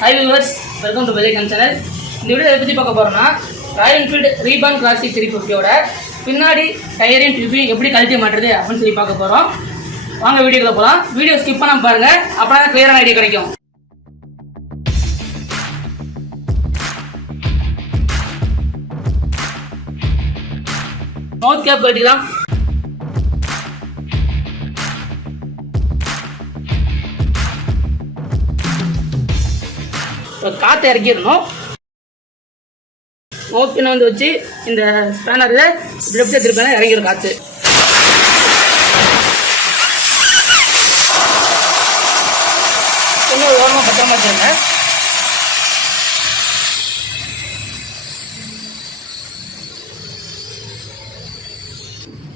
Hi viewers, welcome to BIKE TUBE channel. இந்த video எதை பற்றி பார்க்க போகிறோம்னா ராயல் என்ஃபீல்டு ரீபார்ன் கிளாசிக் 350யோட பின்னாடி டயரையும் டியூபையும் எப்படி கழட்டி மாட்டுறது அப்படின்னு சொல்லி பார்க்க போகிறோம். வாங்க வீடியோக்குள்ள போகலாம். வீடியோ ஸ்கிப் பண்ணாமல் பாருங்கள், அப்போ தான் கிளியரான ஐடியா கிடைக்கும். மவுத் கேப் கழட்டிக்கலாம். காற்றை இறக்கிடணும். மவுத் பின்ன வந்து வச்சு இந்த ஸ்பேனரில் லெஃப்ட் திருப்பினா இறங்கிடும் காற்று. கொஞ்சம் ஓரமாக பத்திரமா வச்சுருங்க.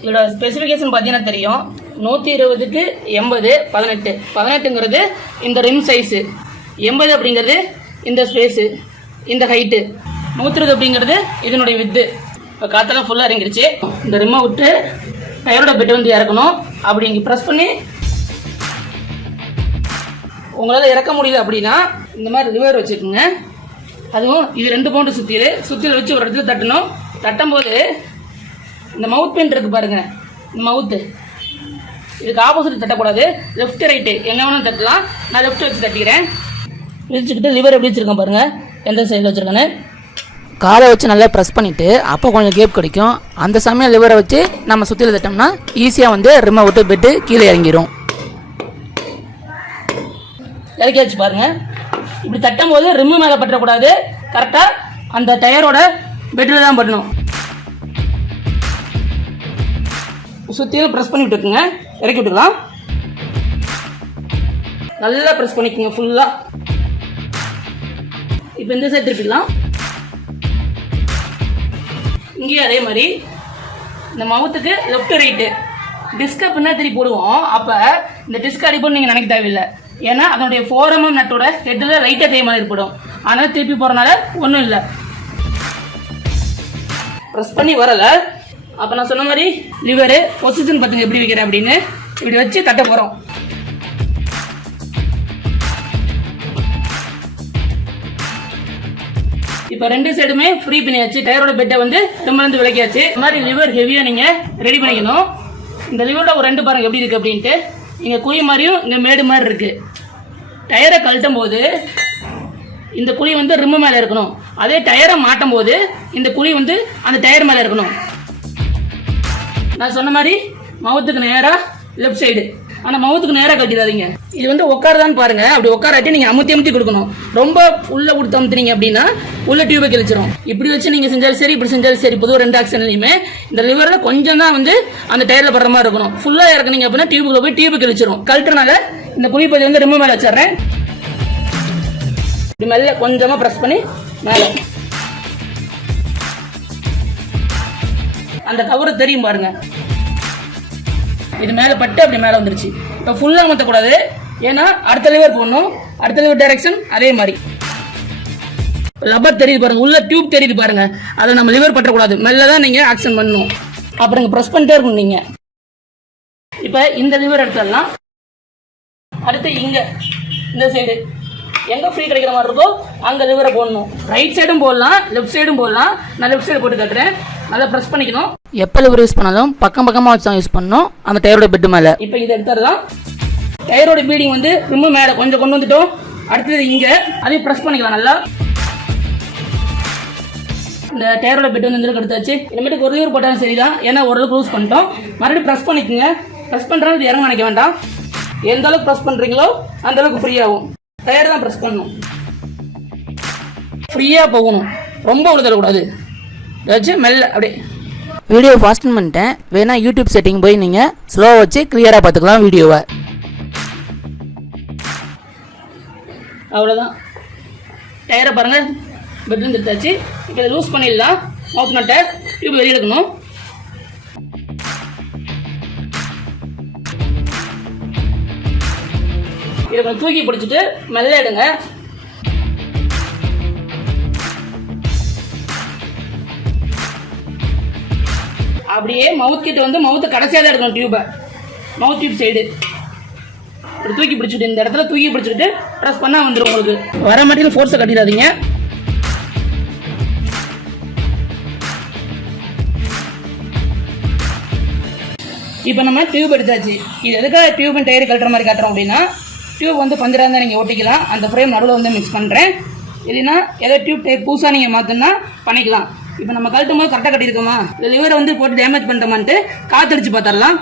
இதோட ஸ்பெசிஃபிகேஷன் பார்த்தீங்கன்னா தெரியும். 120க்கு 80 18 18ங்கிறது இந்த ரிம் சைஸு, 80 அப்படிங்கிறது இந்த ஸ்பேஸு, இந்த ஹைட்டு, 120 அப்படிங்கிறது இதனுடைய வித்து. இப்போ காற்றெல்லாம் ஃபுல்லாக இறங்கிடுச்சு. இந்த ரிம்மை விட்டு டயரோட பெட்டை வந்து இறக்கணும். அப்படி இங்கே ப்ரெஸ் பண்ணி உங்களால் இறக்க முடியுது அப்படின்னா இந்த மாதிரி லிவர் வச்சுக்கோங்க. அதுவும் இது 2 பவுண்டு சுத்தியில் வச்சு ஒரு இடத்துல தட்டணும். தட்டும்போது இந்த மவுத் பெயின் இருக்குது பாருங்கள், இந்த மவுத்து இதுக்கு ஆப்போசிட் தட்டக்கூடாது. லெஃப்ட் ரைட்டு எங்கே வேணும் தட்டலாம். நான் லெஃப்ட் வச்சு தட்டிக்கிறேன். வச்சுக்கிட்டு லிவர் எப்படி வச்சுருக்கேன் பாருங்கள், எந்த சைடில் வச்சுருக்கேன்னு. காலை வச்சு நல்லா ப்ரெஸ் பண்ணிவிட்டு அப்போ கொஞ்சம் கேப் கிடைக்கும். அந்த சமயம் லிவரை வச்சு நம்ம சுற்றியில் தட்டோம்னா ஈஸியாக வந்து ரிம்மை விட்டு பெட்டு கீழே இறங்கிடும். இறக்கி வச்சு பாருங்கள். இப்படி தட்டும் போது ரிம்மு மேலே பற்றக்கூடாது, கரெக்டாக அந்த டயரோட பெட்டில் தான் பட்டணும். சுற்றியும் ப்ரெஸ் பண்ணி விட்டுக்குங்க, இறக்கி விட்டுக்கலாம். நல்லா ப்ரெஸ் பண்ணிக்கோங்க ஃபுல்லாக. இப்போ இந்த சைடு திருப்பிக்கலாம். இங்கேயும் அதே மாதிரி இந்த மவுத்துக்கு லெஃப்ட் ரைட்டு டிஸ்கை பின்னா திருப்பி போடுவோம். அப்போ இந்த டிஸ்க் அடிப்போம் நீங்கள் நினைக்க தேவையில்லை. ஏன்னா அதனுடைய 4mm நட்டோட ஹெட்டில் ரைட்டாக அதே மாதிரி ஏற்படும். அதனால் திருப்பி போகிறனால ஒன்றும் இல்லை. ப்ரெஸ் பண்ணி வரலை. அப்போ நான் சொன்ன மாதிரி லிவரு பொசிஷன் பார்த்துங்க எப்படி வைக்கிறேன் அப்படின்னு. இப்படி வச்சு தட்ட போகிறோம். இப்போ 2 சைடுமே ஃப்ரீ பண்ணியாச்சு. டயரோட பெட்டை வந்து ரிம்மிலேருந்து விளக்கியாச்சு. இந்த மாதிரி லிவர் ஹெவியாக நீங்கள் ரெடி பண்ணிக்கணும். இந்த லிவரோட ஒரு 2 பாருங்கள் எப்படி இருக்குது அப்படின்ட்டு. இங்கே குழி மாதிரியும் இங்கே மேடு மாதிரி இருக்குது. டயரை கழட்டும் போது இந்த குழி வந்து ரிம்மு மேலே இருக்கணும். அதே டயரை மாட்டும் போது இந்த குழி வந்து அந்த டயர் மேலே இருக்கணும். நான் சொன்ன மாதிரி மவுத்துக்கு நேராக லெஃப்ட் சைடு, ஆனால் மவுத்துக்கு நேராக கட்டிடாதீங்க. இது வந்து உட்காரதான்னு பாருங்க. அப்படி உட்காராட்டி நீங்கள் அமுத்தி கொடுக்கணும். ரொம்ப உள்ள கொடுத்து அமுத்துனீங்க அப்படின்னா உள்ள டியூபை கிழிச்சிடும். இப்படி வச்சு நீங்கள் செஞ்சாலும் சரி, இப்படி செஞ்சாலும் சரி, பொதுவாக 2 ஆக்ஷன்லையுமே இந்த லிவரில் கொஞ்சம் தான் வந்து அந்த டயரில் படுற மாதிரி இருக்கணும். ஃபுல்லாக இறக்குனீங்க அப்படின்னா டியூபுக்குள்ள போய் டியூபை கிழிச்சிடும். கழட்டுறனால இந்த குழிப்பதி வந்து ரிம்மு மேலே வச்சிடுறேன். இப்படி மேலே கொஞ்சமாக ப்ரெஸ் பண்ணி மேலே அந்த கவரை தெரியும் பாருங்க. இது மேலே பட்டு அப்படி மேலே வந்துருச்சு. இப்போ ஃபுல்லாக மாற்றக்கூடாது, ஏன்னா அடுத்த லிவர் போடணும். அடுத்த லிவர் டைரக்ஷன் அதே மாதிரி. லப்பர் தெரியுது பாருங்க, உள்ள டியூப் தெரியுது பாருங்க. அதை நம்ம லிவர் பற்றக்கூடாது, மெல்ல தான் நீங்கள் ஆக்ஷன் பண்ணணும். அப்புறம் ப்ரெஸ் பண்ணிட்டே இருக்கணும் நீங்கள். இப்போ இந்த லிவர் எடுத்துடலாம். அடுத்து இங்கே இந்த சைடு எங்கே ஃப்ரீ கிடைக்கிற மாதிரி இருக்கோ அங்கே லிவரை போடணும். ரைட் சைடும் போடலாம், லெஃப்ட் சைடும் போடலாம். நான் லெஃப்ட் சைடு போட்டு கட்டுறேன். நல்லா ப்ரெஸ் பண்ணிக்கணும். எப்போ லிவர் யூஸ் பண்ணாலும் பக்கமாக வச்சு தான் யூஸ் பண்ணணும், அந்த டயரோட பெட்டு மேலே. இப்போ இதை எடுத்துடலாம். டயரோட பீடிங் வந்து ரிம்மு மேலே கொஞ்சம் கொண்டு வந்துட்டோம். அடுத்தது இங்கே அதையும் ப்ரெஸ் பண்ணிக்கலாம் நல்லா. இந்த டயரோட பெட் வந்து இந்த எடுத்தாச்சு. இனிமேட்டுக்கு ஒரு லிவர் போட்டாலும் சரி தான், ஏன்னா ஓரளவுக்கு யூஸ் பண்ணிட்டோம். மறுபடியும் ப்ரெஸ் பண்ணிக்கோங்க. ப்ரெஸ் பண்ணுறது இது இறங்க நினைக்க வேண்டாம். எந்த அளவுக்கு ப்ரெஸ் பண்ணுறீங்களோ அந்த அளவுக்கு ஃப்ரீயாகும். டயர் தான் ப்ரெஸ் பண்ணணும், ஃப்ரீயாக போகணும், ரொம்ப உழுதக்கூடாது. வச்சு மெல்ல அப்படியே. வீடியோ ஃபாஸ்ட் பண்ணிட்டேன். வேணா யூடியூப் செட்டிங் போய் நீங்கள் ஸ்லோவாக வச்சு கிளியராக பார்த்துக்கலாம் வீடியோவை. அவ்வளோதான். டயரை பாருங்கள், பெட்லேருந்து எடுத்தாச்சு. இப்போ இதை லூஸ் பண்ணிடலாம். மவுத் நட்டை டியூப் வெளியே எடுக்கணும். இதை கொஞ்சம் தூக்கி பிடிச்சிட்டு மெல்ல எடுங்க. அப்படியே மவுத் கிட்ட வந்து மவுத்தை கடைசியாக தான் எடுக்கணும். டியூபை மவுத் டியூப் சைடு தூக்கி பிடிச்சிட்டு இந்த இடத்துல தூக்கி பிடிச்சிட்டு ப்ரெஸ் பண்ணா வந்துடும். உங்களுக்கு வர மாட்டேங்குது, ஃபோர்ஸை கட்டிடாதீங்க. இப்போ நம்ம டியூப் எடுத்தாச்சு. இது எதுக்காக டியூப் அண்ட் டயர் கட்டுற மாதிரி காட்டுறோம் அப்படின்னா, டியூப் வந்து பஞ்சராக இருந்தால் நீங்கள் ஓட்டிக்கலாம். அந்த ஃப்ரேம் நடுவில் வந்து மிக்ஸ் பண்ணுறேன். இல்லைன்னா ஏதோ டியூப் டயர் புதுசாக நீங்கள் மாற்றினா பண்ணிக்கலாம். இப்போ நம்ம கழட்டும் போது கரெக்டாக கட்டியிருக்கோமா, இந்த லிவரை வந்து போட்டு டேமேஜ் பண்ணிட்டோமான்ட்டு காற்றடிச்சு பார்த்துடலாம்.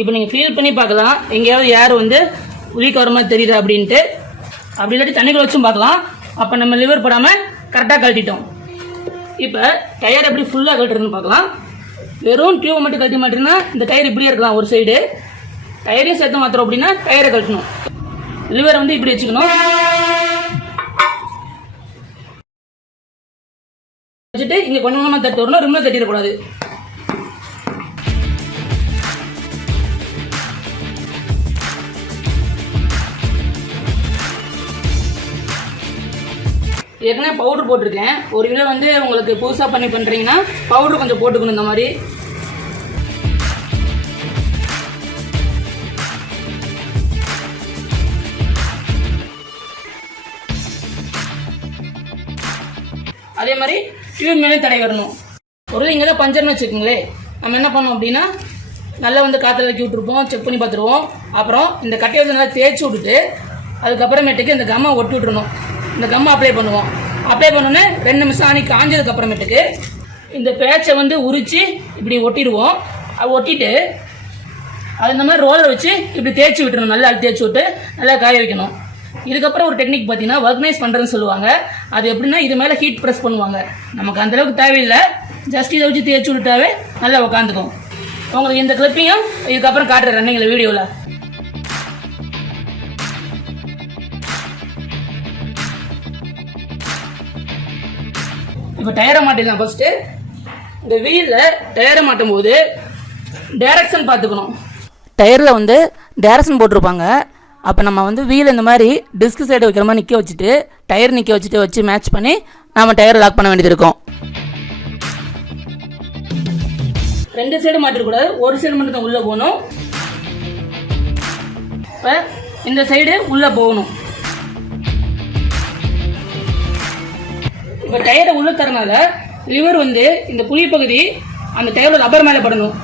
இப்போ நீங்கள் ஃபீல் பண்ணி பார்க்கலாம், எங்கேயாவது ஏர் வந்து லீக் வர மாதிரி தெரியுது அப்படின்ட்டு. அப்படி இல்லாட்டி தண்ணிக்குள்ள வச்சும் பார்க்கலாம். அப்போ நம்ம லிவர் போடாமல் கரெக்டாக கழட்டிட்டோம். இப்போ டயர் எப்படி ஃபுல்லாக கழட்டுறதுன்னு பார்க்கலாம். வெறும் டியூப் மட்டும் கழட்டி மாட்டேன்னா இந்த டயர் இப்படியே இருக்கலாம். ஒரு சைடு டயரையும் சேர்த்து மாத்திரம் அப்படின்னா டயரை கழட்டணும். லிவரை வந்து இப்படி வச்சுக்கணும். வச்சுட்டு இங்கே கொஞ்சம் கொஞ்சமாக தட்டு வரணும், ரிம்ல தட்டிடக்கூடாது. ஏற்கனவே பவுடர் போட்டிருக்கேன். ஒரு கிலோ வந்து உங்களுக்கு புதுசாக பண்ணுறீங்கன்னா பவுடர் கொஞ்சம் போட்டுக்கணும். இந்த மாதிரி அதே மாதிரி டியூப் மேலே தடை வரணும். ஒரு இங்கே தான் பஞ்சர்னு வச்சுக்கோங்களே, நம்ம என்ன பண்ணோம் அப்படின்னா நல்லா வந்து காற்றுல இறக்கி விட்டுருப்போம், செக் பண்ணி பார்த்துருவோம். அப்புறம் இந்த கட்டையை வந்து நல்லா தேய்ச்சி விட்டுட்டு அதுக்கப்புறமேட்டுக்கு இந்த கம்மை ஒட்டி விட்டுருணும். இந்த கம்மை அப்ளை பண்ணுவோம். அப்ளை பண்ணோன்னே 2 நிமிஷம் ஆணி காஞ்சதுக்கு அப்புறமேட்டுக்கு இந்த பேட்சை வந்து உரித்து இப்படி ஒட்டிடுவோம். அது ஒட்டிட்டு அது இந்த மாதிரி ரோலர் வச்சு இப்படி தேய்ச்சி விட்டுறணும். நல்லா தேய்ச்சி விட்டு நல்லா காய வைக்கணும். இதுக்கப்புறம் ஒரு டெக்னிக் பார்த்தீங்கன்னா வர்க்னைஸ் பண்ணுறதுன்னு சொல்லுவாங்க. அது எப்படின்னா இது மேலே ஹீட் ப்ரெஸ் பண்ணுவாங்க. நமக்கு அந்தளவுக்கு தேவையில்லை, ஜஸ்ட் இதை வச்சு தேய்ச்சி விட்டாவே நல்லா உட்காந்துக்கும். உங்களுக்கு இந்த கிளிப்பையும் இதுக்கப்புறம் காட்டுற ரன்னிங்கில் வீடியோவில். இப்போ டயரை மாட்டிடலாம். ஃபர்ஸ்ட்டு இந்த வீலில் டயரை மாட்டும் போது டைரக்ஷன் பார்த்துக்கணும். டயரில் வந்து டைரக்ஷன் போட்டிருப்பாங்க. அப்போ நம்ம வந்து வீல் இந்த மாதிரி டிஸ்க் சைடு வைக்கிற மாதிரி நிற்க வச்சுட்டு டயர் நிற்க வச்சு மேட்ச் பண்ணி நம்ம டயரை லாக் பண்ண வேண்டியது இருக்கும். 2 சைடு மாட்டிடக்கூடாது, ஒரு சைடு மட்டும் தான் உள்ளே போகணும். இப்போ இந்த சைடு உள்ளே போகணும். இப்போ டயரை உள்ள தரனால லிவர் வந்து இந்த குழி பகுதி அந்த டயரோட ரப்பர் மேலே படணும்.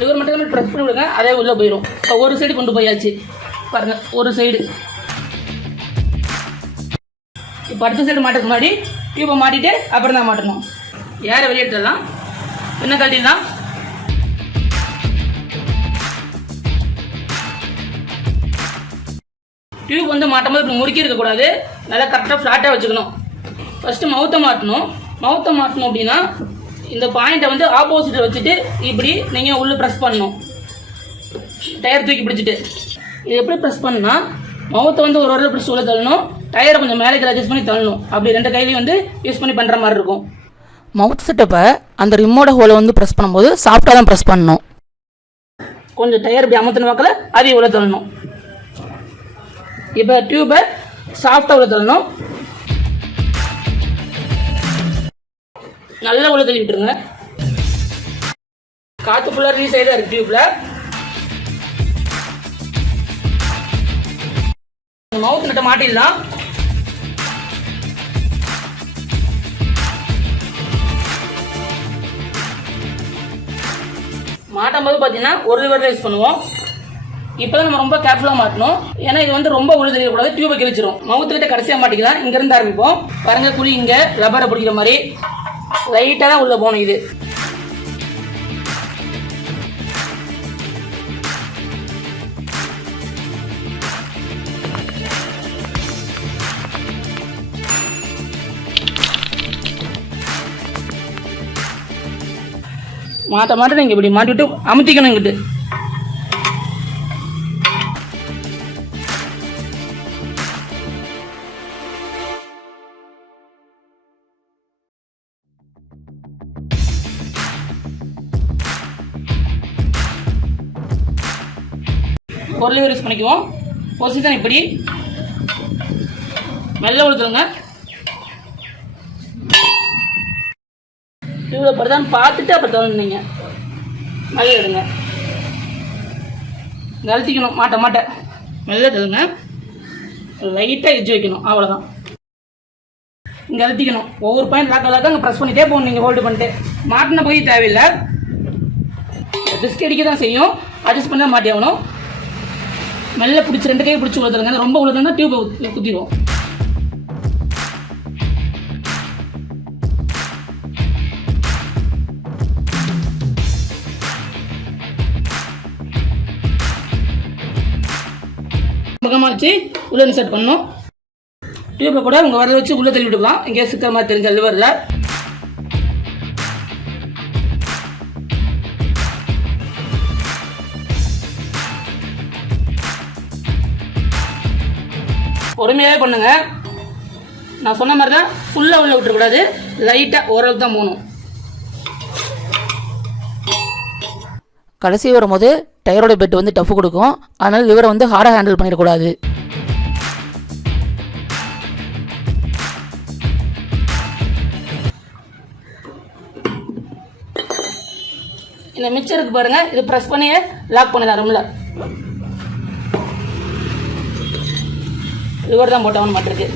லிவர் மட்டும் ப்ரெஸ் பண்ணி விடுங்க, அதே உள்ளே போயிடும். இப்போ ஒரு சைடு கொண்டு போயாச்சு பாருங்க, ஒரு சைடு. இப்போ அடுத்த சைடு மாட்டுறதுக்கு முன்னாடி டியூப்பை மாட்டிட்டு அப்புறம் தான் மாட்டணும். ஏரை வெளியேற்றலாம், என்ன கட்டிடலாம். டியூப் வந்து மாட்டும் போது முறுக்கி இருக்கக்கூடாது, நல்லா கரெக்டாக ஃப்ளாட்டாக வச்சுக்கணும். ஃபஸ்ட்டு மவுத்தை மாட்டணும். மவுத்தை மாட்டணும் அப்படின்னா இந்த பாயிண்ட்டை வந்து ஆப்போசிட்டில் வச்சுட்டு இப்படி நீங்கள் உள்ளே ப்ரெஸ் பண்ணணும். டயர் தூக்கி பிடிச்சிட்டு இது எப்படி ப்ரெஸ் பண்ணா மவுத்தை வந்து ஒரு வரல பிடிச்சி உள்ள தள்ளணும், டயரை கொஞ்சம் மேலே அட்ஜஸ்ட் பண்ணி தள்ளணும். அப்படி 2 கையிலையும் வந்து யூஸ் பண்ணி பண்ணுற மாதிரி இருக்கும். மவுத் செட்டப்பை அந்த ரிமோட ஹோலை வந்து ப்ரெஸ் பண்ணும்போது சாஃப்டாக தான் ப்ரெஸ் பண்ணணும். கொஞ்சம் டயர் இப்படி அமர்த்தின வாக்கில் அதையும் உள்ள தள்ளணும். இப்போ டியூபை சாஃப்டாக உள்ள தள்ளணும். நல்லா உள்ள தள்ளி விட்டுருங்க. காற்று ஃபுல்லாக ரீஸ் ஆகிதான் இருக்குது டியூப்பில். மவுத் நட்டை மாட்டிடலாம். மாட்டும் போது பார்த்தீங்கன்னா ஒரு லிவர் யூஸ் பண்ணுவோம். இப்போ தான் நம்ம ரொம்ப கேர்ஃபுல்லாக மாட்டணும், ஏன்னா இது வந்து ரொம்ப உள்ள தெரியக்கூடாது, டியூபை கிழிச்சிரும். மவுத்துக்கிட்ட கடைசியாக மாட்டிக்கலாம். இங்கேருந்து ஆரம்பிப்போம் பாருங்க, குழி இங்கே ரப்பரை பிடிக்கிற மாதிரி லைட்டாக தான் உள்ளே போகணும். இது மாட்ட நீங்கள் இப்படி மாட்டிவிட்டு அமுத்திக்கணும். இங்கிட்டு ஒரு லிவர் யூஸ் பண்ணிக்குவோம். பொசிஷன் இப்படி மெல்ல கொடுத்துருங்க. டியூப்ல படுதான்னு பார்த்துட்டு அப்புறம் தள்ளுனீங்க. மெல்ல எடுங்க. கழட்டிக்கணும். மாட்ட மெல்ல தள்ளுங்க. லைட்டாக எஜ்ஜு வைக்கணும். அவ்வளோதான். இங்கே அழுத்திக்கணும். ஒவ்வொரு பாயிண்ட் லாக்க அங்கே ப்ரெஸ் பண்ணிட்டே போகணும். நீங்கள் ஹோல்டு பண்ணிட்டு மாட்டின போய் தேவையில்லை. டிஸ்க் அடிக்க தான் செய்யும். அட்ஜஸ்ட் பண்ணி தான் மாட்டி ஆகணும். மெல்ல பிடிச்சி 2 கையை பிடிச்சி உழுதுருங்க. ரொம்ப உழுதுனா டியூப் குத்திடும். பக்கமாக வச்சு உள்ள இன்சர்ட் பண்ணணும். டியூப்பில் கூட உங்கள் வரல வச்சு உள்ளே தள்ளி விட்டுக்கலாம். எங்கேயா சிக்கிற மாதிரி தெரிஞ்ச லிவரில். பொறுமையாகவே பண்ணுங்க. நான் சொன்ன மாதிரி தான் ஃபுல்லாக உள்ள விட்டுறக்கூடாது. லைட்டாக ஓரளவுக்கு தான் போகணும். கடைசி வரும்போது டயரோட பெட் வந்து டஃப் கொடுக்கும். அதனால் லிவரை வந்து ஹார்டாக ஹேண்டில் பண்ணிடக்கூடாது. இந்த மிச்சம் இருக்கு பாருங்க. இது ப்ரெஸ் பண்ணியே லாக் பண்ணிடலாம். ரூமில் லிவர் தான் போட்டவன் மாட்டிருக்கு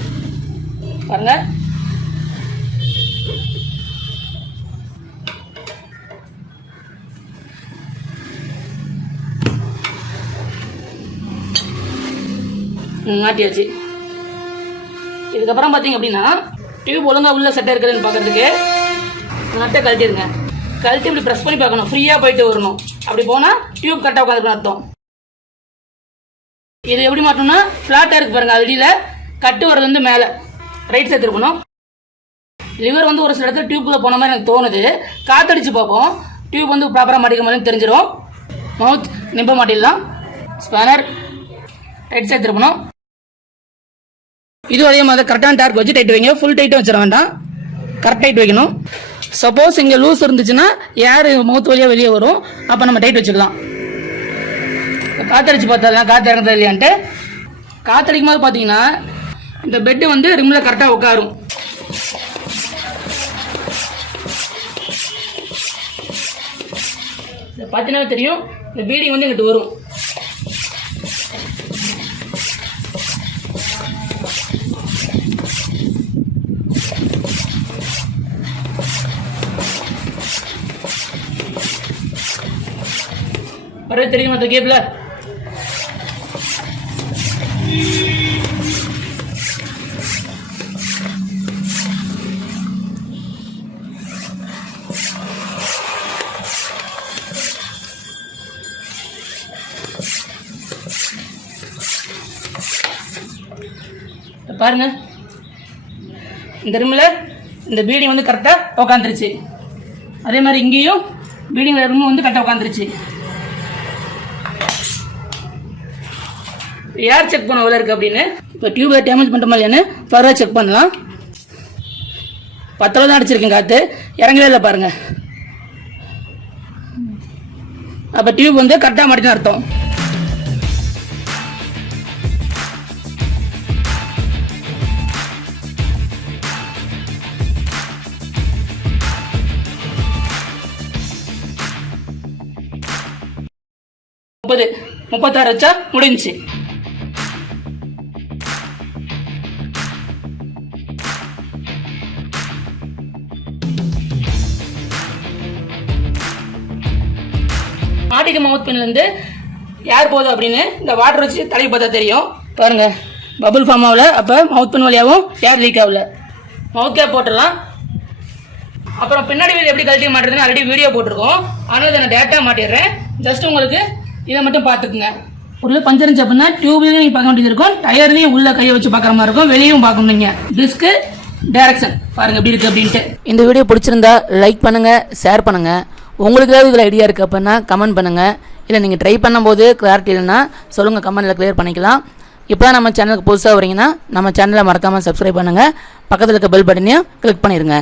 பாருங்க. மாட்டியாச்சு. இதுக்கப்புறம் பார்த்தீங்க அப்படின்னா டியூப் ஒழுங்காக உள்ள செட்டாக இருக்குதுன்னு பார்க்கறதுக்கு நட்டை கழட்டிடுங்க. கழட்டி இப்படி ப்ரெஸ் பண்ணி பார்க்கணும். ஃப்ரீயாக போயிட்டு வரணும். அப்படி போனால் டியூப் கரெக்டாக உட்காந்துருக்கணும் அர்த்தம். இது எப்படி மாட்டோம்னா ஃப்ளாட்டாக இருக்கு பாருங்க. அடியில் கட்டு வரது வந்து மேலே ரைட் சைடு இருக்கணும். லிவர் வந்து ஒரு சில இடத்துல டியூப்குள்ளே போன மாதிரி எனக்கு தோணுது. காற்றடிச்சு பார்ப்போம். டியூப் வந்து ப்ராப்பராக மாட்டிக்க மாதிரி தெரிஞ்சிடும். மவுத் நிம்ப மாட்டிடலாம். ஸ்பேனர் ரைட் சைடு இருக்கணும். இது அதே மாதிரி கரெக்டான டார்க் வச்சு டைட் வைங்க. ஃபுல் டைட்டும் வச்சிட வேண்டாம். கரெக்ட் டைட் வைக்கணும். சப்போஸ் இங்கே லூஸ் இருந்துச்சுன்னா ஏர் மவுத் வழியாக வெளியே வரும். அப்போ நம்ம டைட் வச்சுக்கலாம். காற்றடிச்சு பார்த்தா காற்று இறங்குறது இல்லையான்ட்டு. காற்றடிக்கும் போது பார்த்தீங்கன்னா இந்த பெட்டு வந்து ரிம்மில் கரெக்டாக உட்காரும். பார்த்தீங்கன்னா தெரியும். இந்த பீடிங் வந்து இங்கிட்டு வரும். வரது தெரியுமா அந்த கேப்ல? பாருங்க, இந்த ரிம்ல இந்த பீடிங் வந்து கரெக்டா உட்காந்துருச்சு. அதே மாதிரி இங்கேயும் பீடிங் ரிம் வந்து கரெக்டா உட்காந்துருச்சு. ஏர் செக் பண்ண எவ்வளோ இருக்கு அப்படின்னு. இப்போ டியூப்ல டேமேஜ் பண்ணுறோமா இல்லையான்னு ஃபர்தர் செக் பண்ணலாம். 10 தான் அடிச்சிருக்கேன். காற்று இறங்கவே இல்லை பாருங்க. அப்போ டியூப் வந்து கரெக்டாக மாட்டின்னு அர்த்தம். முப்பது 36 வச்சா முடிஞ்சு. மாட்டிக்கு மவுத் பின்லேருந்து ஏர் போகுது அப்படின்னு இந்த வாட்டர் வச்சு தலையை பார்த்தா தெரியும். பாருங்க, பபுள் ஃபார்ம் ஆகல. அப்போ மவுத் பின் வழியாகவும் ஏர் லீக் ஆகல. மவுத் கேப் போட்டுடலாம். அப்புறம் பின்னாடி வீடு எப்படி கழட்டி மாட்டுறதுன்னு ஆல்ரெடி வீடியோ போட்டிருக்கோம். ஆனால் இதை நான் டேட்டா மாட்டிடுறேன். ஜஸ்ட் உங்களுக்கு இதை மட்டும் பார்த்துக்குங்க. உள்ள பஞ்சர் இருந்துச்சு அப்படின்னா டியூப்லையும் நீங்கள் பார்க்க வேண்டியது இருக்கும். டயர்லையும் உள்ள கையை வச்சு பார்க்குற மாதிரி இருக்கும். வெளியும் பார்க்கணும். நீங்கள் டிஸ்க்கு டைரக்ஷன் பாருங்க எப்படி இருக்குது அப்படின்ட்டு. இந்த வீடியோ பிடிச்சிருந்தா லைக் பண்ணுங்கள், ஷேர் பண்ணுங்கள். உங்களுக்கு ஏதாவது இதில் ஐடியா இருக்குது அப்படின்னா கமெண்ட் பண்ணுங்கள். இல்லை நீங்கள் ட்ரை பண்ணும்போது கிளாரிட்டி இல்லைன்னா சொல்லுங்கள், கமெண்ட்டில் கிளியர் பண்ணிக்கலாம். இப்போ தான் நம்ம சேனலுக்கு புதுசாக வரீங்கன்னா நம்ம சேனலை மறக்காமல் சப்ஸ்கிரைப் பண்ணுங்கள். பக்கத்தில் இருக்க பெல் பட்டனையும் கிளிக் பண்ணிடுங்க.